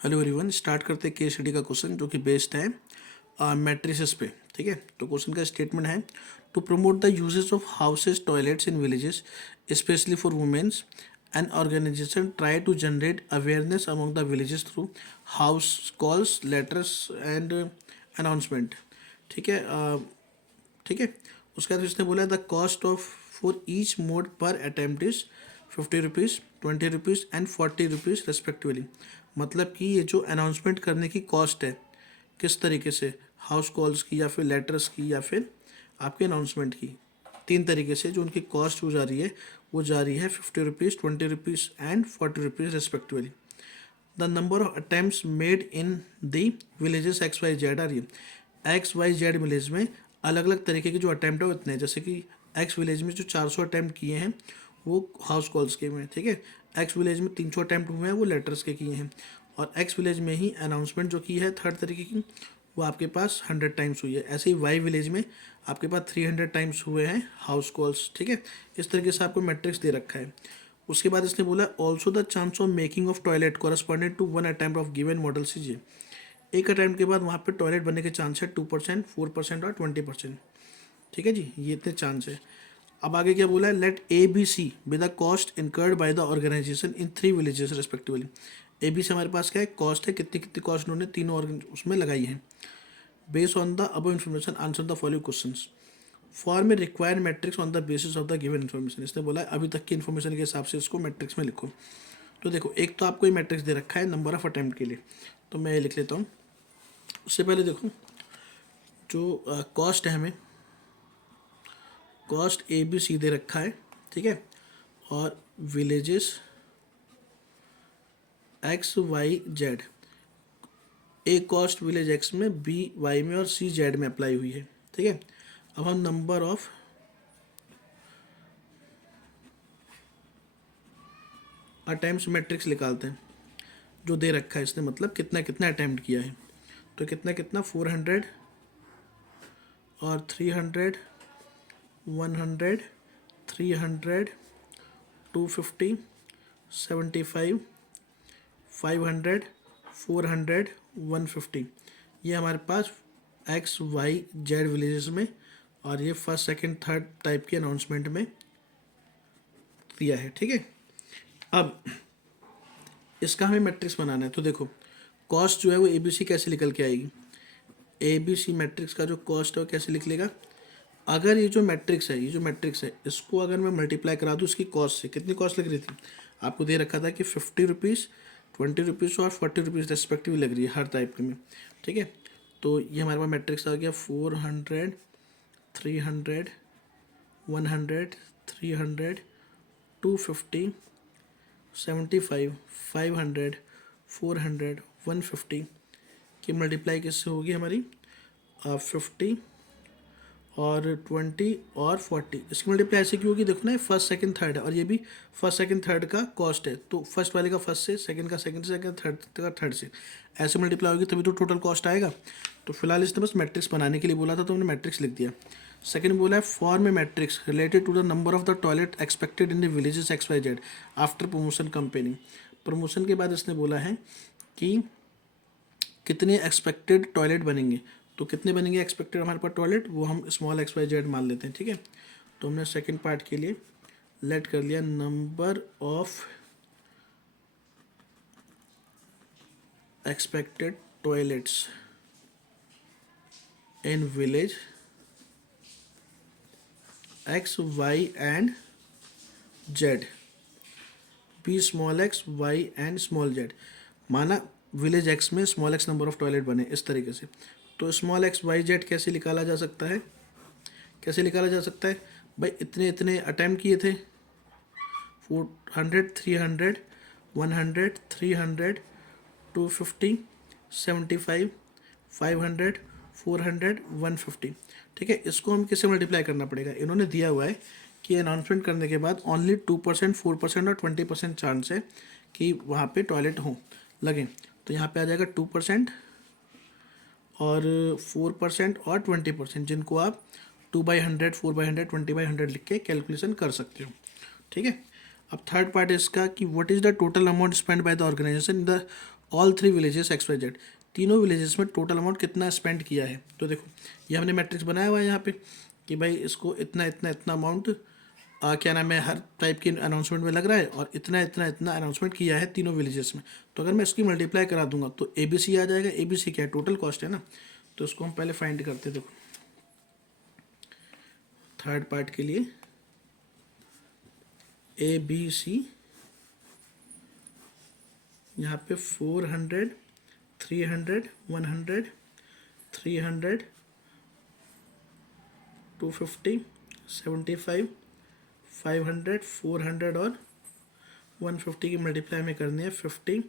Hello everyone, start करते हैं case study का क्वेश्चन जो कि बेस्ड है मैट्रिसेस पे। ठीक है, तो क्वेश्चन का स्टेटमेंट है to promote the uses of houses toilets in villages specially for womens an organisation try to generate awareness among the villages through house calls letters and announcement. ठीक है, ठीक है। उसके बाद इसने बोला the cost of for each mode per attempt is 50 rupees, 20 rupees and 40 rupees respectively. मतलब कि ये जो अनाउंसमेंट करने की कॉस्ट है किस तरीके से, हाउस कॉल्स की या फिर लेटर्स की या फिर आपके अनाउंसमेंट की, तीन तरीके से जो उनकी कॉस्ट हो जा रही है वो जा रही है 50 rupees, 20 rupees and 40 rupees respectively. The number of attempt made in the villages X Y Z are ये एक्स वाई जेड विलेज में अलग अलग तरीके के जो अटैम्प्ट है उतने हैं। जैसे कि एक्स विलेज में जो 400 अटैम्प्ट किए हैं वो हाउस कॉल्स के हुए हैं। ठीक है, एक्स विलेज में 300 अटैम्प्ट हुए हैं वो लेटर्स के किए हैं, और एक्स विलेज में ही अनाउंसमेंट जो की है थर्ड तरीके की वो आपके पास 100 टाइम्स हुई है। ऐसे ही वाई विलेज में आपके पास 300 टाइम्स हुए हैं हाउस कॉल्स। ठीक है, इस तरीके से आपको मैट्रिक्स दे रखा है। उसके बाद इसने बोला also the chance of making of toilet correspondent to one attempt of given model सीजिए। एक अटैम्प्ट के बाद वहाँ पे टॉयलेट बनने के चांस है 2%, 4% और 20%। ठीक है जी, ये इतने चांस है। अब आगे क्या बोला है, let A B C with the cost incurred by the organization in 3 villages respectively. A B से हमारे पास क्या है, कॉस्ट है, कितनी कितनी कॉस्ट उन्होंने तीनों उसमें लगाई है। Based on the above information answer the following questions. Form required matrix on the basis of the given information. इसने बोला है अभी तक की इन्फॉर्मेशन के हिसाब से इसको मैट्रिक्स में लिखो। तो देखो, एक तो आपको ये मैट्रिक्स दे रखा है नंबर ऑफ अटैम्प्ट के लिए, तो मैं ये लिख लेता हूँ। उससे पहले देखो जो कॉस्ट है, हमें कॉस्ट ए बी सी दे रखा है। ठीक है, और विलेजेस एक्स वाई जेड, ए कॉस्ट विलेज एक्स में, बी वाई में और सी जेड में अप्लाई हुई है। ठीक है, अब हम नंबर ऑफ अटैम्प्ट मैट्रिक्स निकालते हैं जो दे रखा है इसने, मतलब कितना कितना अटैम्प्ट किया है। तो कितना कितना 400 और 300, 100, 300, 250, 75, 500, 400, 150। ये हमारे पास एक्स वाई जेड विलेजेस में, और ये फर्स्ट सेकंड थर्ड टाइप के अनाउंसमेंट में दिया है। ठीक है, अब इसका हमें मैट्रिक्स बनाना है। तो देखो, कॉस्ट जो है वो ए बी सी कैसे निकल के आएगी, ए बी सी मैट्रिक्स का जो कॉस्ट है वो कैसे लिख लेगा। अगर ये जो मैट्रिक्स है, ये जो मैट्रिक्स है इसको अगर मैं मल्टीप्लाई करा दूँ इसकी कॉस्ट से, कितनी कॉस्ट लग रही थी आपको दे रखा था कि 50 रुपीज़, 20 रुपीज़ और 40 रुपीज़ रेस्पेक्टिव लग रही है हर टाइप के में। ठीक है, तो ये हमारे पास मैट्रिक्स आ गया 400, 300, 100, 300, 250, 75, 500, 400, 150 की मल्टीप्लाई किससे होगी हमारी 50 और 20 और 40। इसकी मल्टीप्लाई ऐसे क्यों होगी, देखो ना, फर्स्ट सेकंड थर्ड है और ये भी फर्स्ट सेकंड थर्ड का कॉस्ट है, तो फर्स्ट वाले का फर्स्ट से, सेकंड का सेकंड से, सेकंड थर्ड का थर्ड से, ऐसे मल्टीप्लाई होगी तभी तो टोटल कॉस्ट आएगा। तो फिलहाल इसने बस मैट्रिक्स बनाने के लिए बोला था तो हमने मैट्रिक्स लिख दिया। सेकंड बोला है form a matrix related to the number of the toilet expected in the villages X Y Z after promotion campaigning. Promotion के बाद इसने बोला है कि कितने एक्सपेक्टेड टॉयलेट बनेंगे, तो कितने बनेंगे एक्सपेक्टेड हमारे पास टॉयलेट, वो हम स्मॉल एक्स वाई जेड मान लेते हैं। ठीक है, तो हमने सेकंड पार्ट के लिए लेट कर लिया number of expected toilets in village X Y and Z, B small X Y and small Z. माना विलेज एक्स में small X number of toilet बने इस तरीके से। तो स्मॉल एक्स वाई जेड कैसे निकाला जा सकता है, कैसे निकाला जा सकता है भाई, इतने इतने अटैम्प्ट किए थे 400, 300, 100, 300, 250, 75, 500, 400, 150। ठीक है, इसको हम किससे मल्टीप्लाई करना पड़ेगा, इन्होंने दिया हुआ है कि अनाउंसमेंट करने के बाद ओनली 2%, 4% और 20% चांस है कि वहाँ पे टॉयलेट हों लगे। तो यहाँ पे आ जाएगा 2% और 4% और 20%, जिनको आप 2/100, 4/100, 20/100 लिख के कैलकुलेशन कर सकते हो। ठीक है, अब थर्ड पार्ट है इसका कि what is the total amount spend by the organization in the all 3 villages X Y Z, तीनों विलेजेस में टोटल अमाउंट कितना स्पेंड किया है। तो देखो ये हमने मैट्रिक्स बनाया हुआ है यहाँ पे कि भाई इसको इतना इतना इतना अमाउंट क्या नाम है हर टाइप की अनाउंसमेंट में लग रहा है, और इतना इतना इतना अनाउंसमेंट किया है तीनों विलेजेस में। तो अगर मैं इसकी मल्टीप्लाई करा दूंगा तो ए बी सी आ जाएगा। ए बी सी क्या है, टोटल कॉस्ट है ना। तो इसको हम पहले फाइंड करते हैं। देखो थर्ड पार्ट के लिए ए बी सी, यहाँ पे 400, 300, 100, 300, 250, 75, 500, 400 और 150 की मल्टीप्लाई में करनी है 50,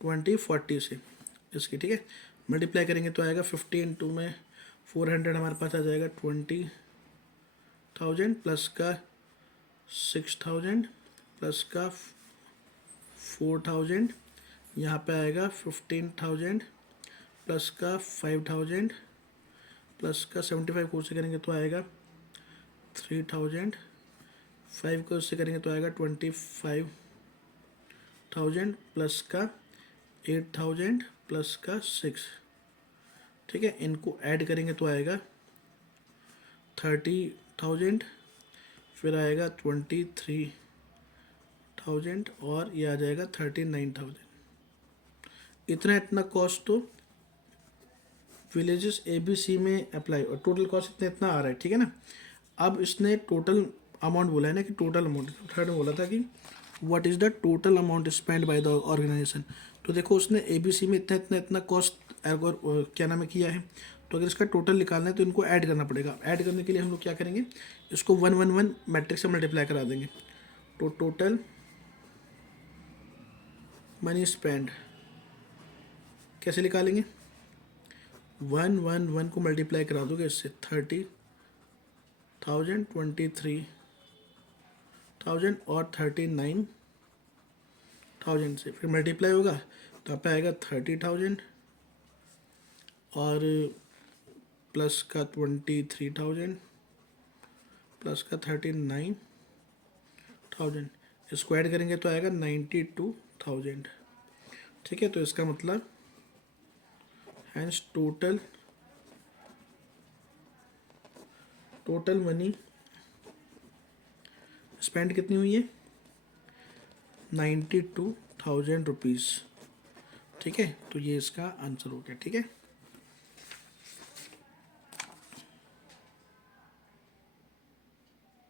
20, 40 से इसकी, ठीक है। मल्टीप्लाई करेंगे तो आएगा 50 इंटू में 400 हमारे पास आ जाएगा 20,000 प्लस का 6,000 प्लस का 4,000, यहाँ पे आएगा 15,000 प्लस का 5,000 प्लस का 75 को उससे करेंगे तो आएगा 3,000, 5 को उससे करेंगे तो आएगा 25,000 प्लस का 8,000 प्लस का 6, ठीक है। इनको ऐड करेंगे तो आएगा 30,000, फिर आएगा 23,000 और ये आ जाएगा 39,000। इतना कॉस्ट तो विलेजेस ए बी सी में अप्लाई, और टोटल कॉस्ट इतना आ रहा है, ठीक है ना। अब इसने टोटल अमाउंट बोला है ना कि टोटल अमाउंट, थर्ड में बोला था कि what is the total amount spend by the organization. तो देखो उसने ए बी सी में इतना इतना इतना कॉस्ट क्या नाम है किया है। तो अगर इसका टोटल निकालना है तो इनको ऐड करना पड़ेगा। ऐड करने के लिए हम लोग क्या करेंगे, इसको 111 मैट्रिक्स से मल्टीप्लाई करा देंगे। तो टोटल मनी स्पेंड कैसे निकालेंगे, 111 को मल्टीप्लाई करा दोगे इससे 30,000, 23,000 और 39,000 से फिर मल्टीप्लाई होगा तो आप पे आएगा 30,000 और प्लस का 23,000 प्लस का 39,000, इसको ऐड करेंगे तो आएगा 92,000, ठीक है। तो इसका मतलब हैंस टोटल मनी स्पेंड कितनी हुई है, 92,000 रुपीज़, ठीक है। तो ये इसका आंसर हो गया, ठीक है।